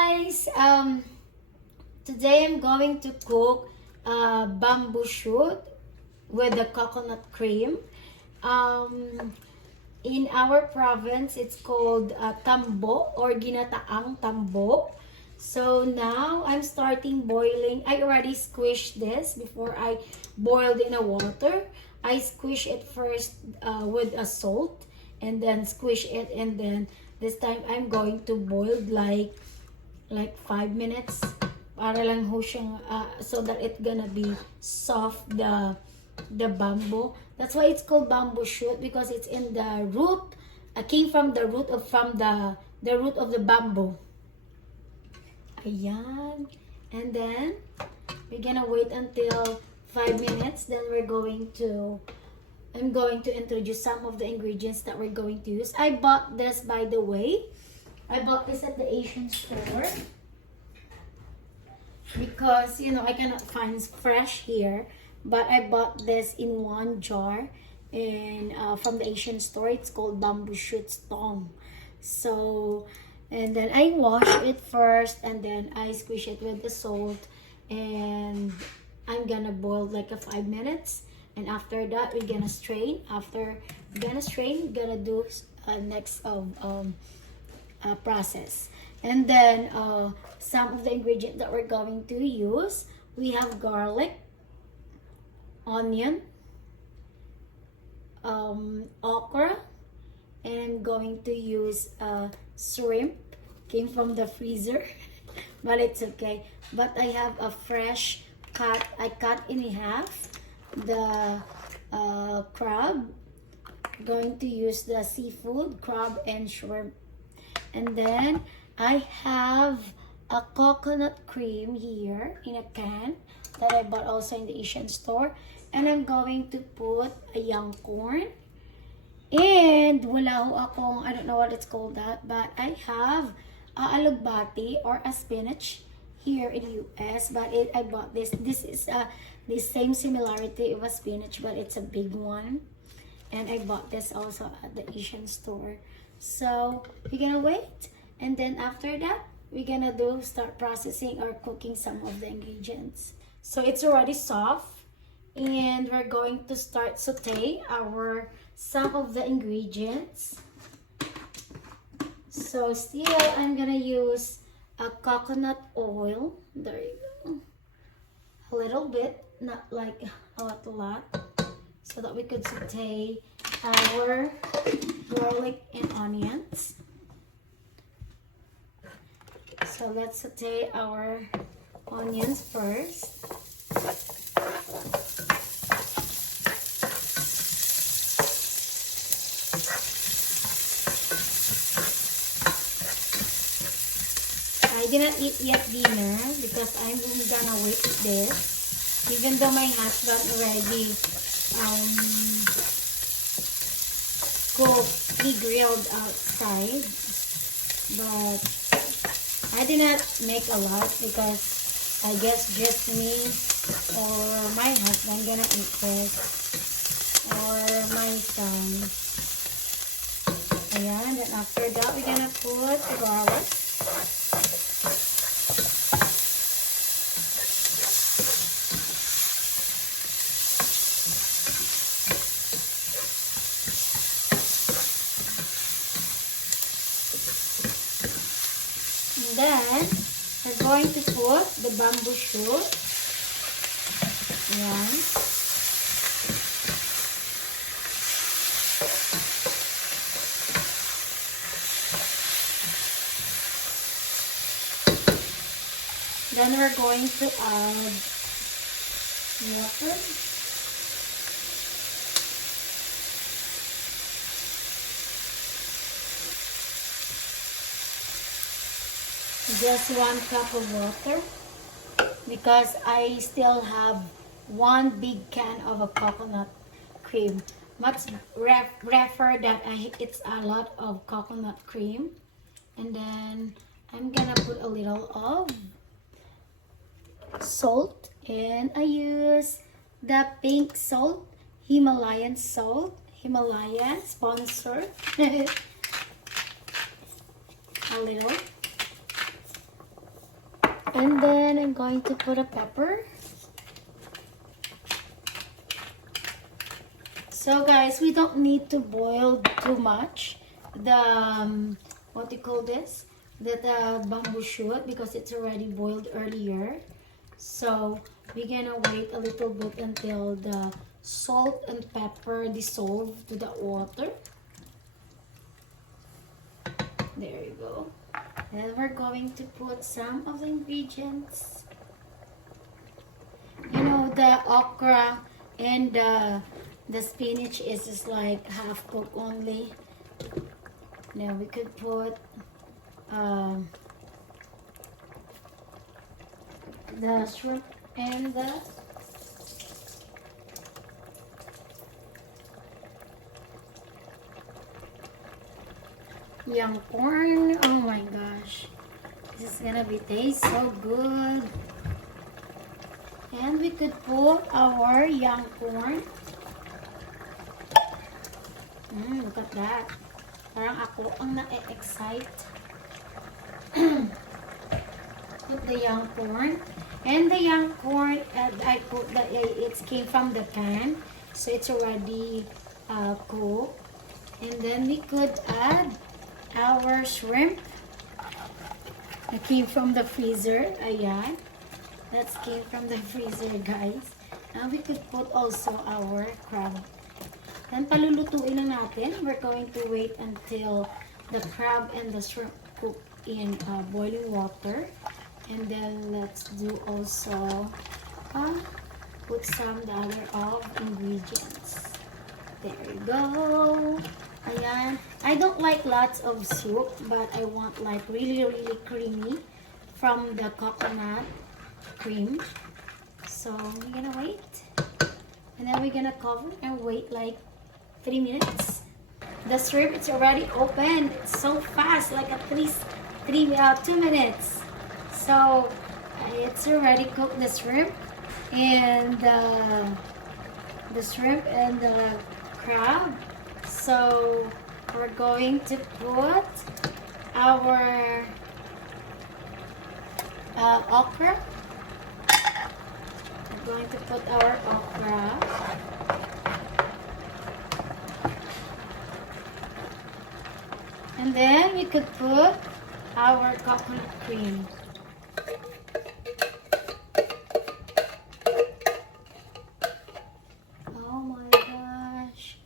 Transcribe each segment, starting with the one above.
guys! Today I'm going to cook bamboo shoot with the coconut cream. In our province, it's called tambo or ginataang tambo. So now I'm starting boiling. I already squished this before I boiled in a water. I squish it first with a salt and then squish it, and then this time I'm going to boil like 5 minutes para lang ho siyang so that it gonna be soft, the bamboo. That's why it's called bamboo shoot, because it's in the root, came from the root of the root of the bamboo. Ayan. And then we're gonna wait until 5 minutes. Then I'm going to introduce some of the ingredients that we're going to use. I bought this, by the way. I bought this at the Asian store because, you know, I cannot find fresh here. But I bought this in one jar from the Asian store. It's called bamboo shoot tong. So, and then I wash it first, and then I squish it with the salt, and I'm gonna boil like 5 minutes. And after that, we're gonna strain. After we're gonna strain, we're gonna do next process. And then some of the ingredients that we're going to use, we have garlic, onion, okra, and I'm going to use shrimp. Came from the freezer, but it's okay. But I have a fresh cut. I cut in half the crab. Going to use the seafood, crab and shrimp. And then I have a coconut cream here in a can that I bought also in the Asian store. And I'm going to put a young corn. And wala ho akong, I don't know what it's called that, but I have a alugbati or a spinach here in the US. But I bought this. This is the same similarity of a spinach, but it's a big one. And I bought this also at the Asian store. So we're gonna wait, and then after that, we're gonna start processing or cooking some of the ingredients. So it's already soft, and we're going to start saute some of the ingredients. So still, I'm gonna use a coconut oil. There you go. A little bit, not like a lot, so that we could saute our garlic and onions. So let's saute our onions first. I didn't eat yet dinner because I'm gonna wait this. Even though my husband already cooked, he grilled outside, but I did not make a lot because I guess just me or my husband gonna eat this, or my son. Ayan, then after that we're gonna put the garlic. And then we're going to put the bamboo shoot. Ayan. Then we're going to add water. Just 1 cup of water, because I still have 1 big can of a coconut cream. Much prefer that it's a lot of coconut cream. And then I'm gonna put a little of salt, and I use the pink salt, Himalayan salt, Himalayan sponsor. A little. And then I'm going to put a pepper. So guys, we don't need to boil too much the what do you call this? The bamboo shoot, because it's already boiled earlier. So we're gonna wait a little bit until the salt and pepper dissolve to the water. There you go. Then we're going to put some of the ingredients. You know, the okra and the spinach is just like half cooked only. Now we could put the shrimp and the young corn. Oh my gosh, this is gonna be taste so good. And we could put our young corn. Look at that. Parang ako ang na-excite. Put the young corn. And the young corn, I put that it came from the pan, so it's already cooked. And then we could add our shrimp. It came from the freezer. Ayan. That came from the freezer, guys. And we could put also our crab. Then palulutuin lang natin. We're going to wait until the crab and the shrimp cook in boiling water. And then let's do also put some the other of ingredients. There you go. Ayan. I don't like lots of soup, but I want like really creamy from the coconut cream. So we're gonna wait. And then we're gonna cover and wait like 3 minutes. The shrimp, it's already open. It's so fast, like at least 2 minutes. So it's already cooked, the shrimp and the crab. So we're going to put our okra. We're going to put our okra. And then we could put our coconut cream. Oh my gosh.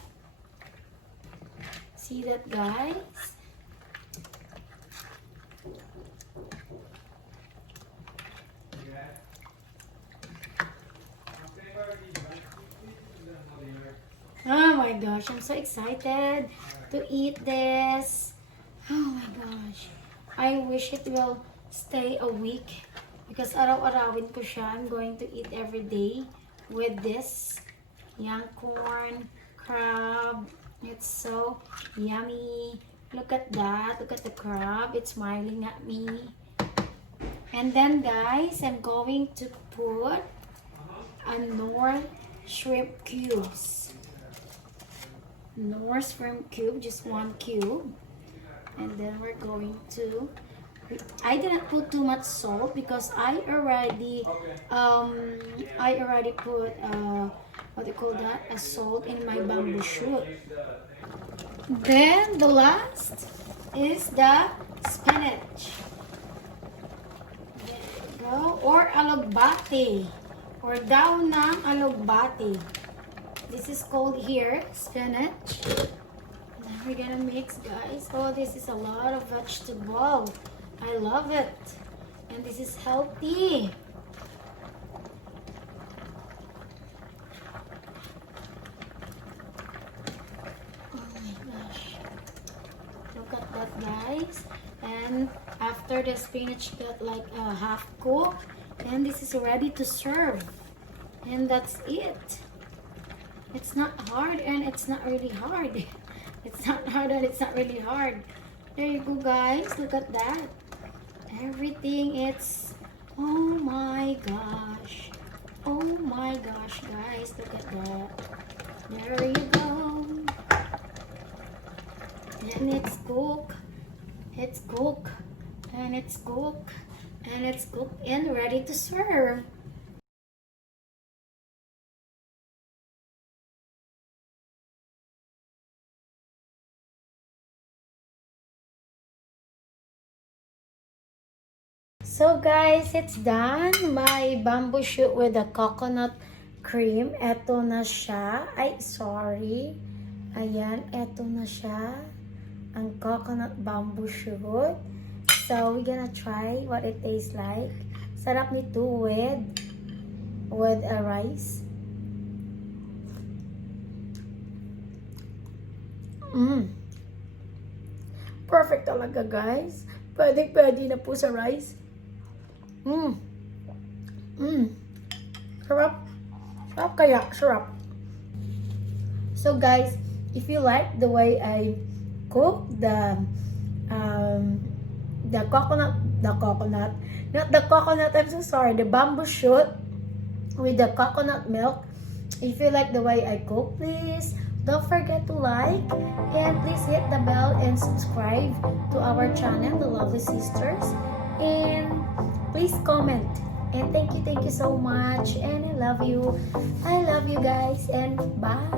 See that, guys? Oh my gosh, I'm so excited to eat this. Oh my gosh. I wish it will stay a week because araw-arawin ko siya. I'm going to eat every day with this young corn, crab. It's so yummy. Look at that. Look at the crab. It's smiling at me. And then guys, I'm going to put a Knorr shrimp cubes. Knorr shrimp cube, just 1 cube. And then we're going to, I didn't put too much salt because I already put what do you call that, a salt in my bamboo shoot. Then the last is the spinach. There you go. Or alugbati, or daw ng alugbati. This is called here spinach. We're gonna mix, guys. Oh, this is a lot of vegetable. I love it. And this is healthy. Oh my gosh. Look at that, guys. And after the spinach got like half cooked, and this is ready to serve. And that's it. It's not hard and it's not really hard. It's not hard and it's not really hard. There you go, guys. Look at that. Everything, it's... Oh my gosh. Oh my gosh, guys. Look at that. There you go. And it's cooked. It's cooked. And it's cooked. And it's cooked and ready to serve. So guys, it's done. My bamboo shoot with the coconut cream. Eto na siya. Ay, sorry. Ayan, eto na siya. Ang coconut bamboo shoot. So, we're gonna try what it tastes like. Sarap nito with a rice. Perfect talaga, guys. Pwede na po sa rice. Sarap. Sarap kaya. Sarap. So guys, if you like the way I cook the coconut, not the coconut, I'm so sorry, the bamboo shoot with the coconut milk. If you like the way I cook, please don't forget to like and please hit the bell and subscribe to our channel, The Lovely Sisters, and please comment. And thank you so much, and I love you guys, and bye.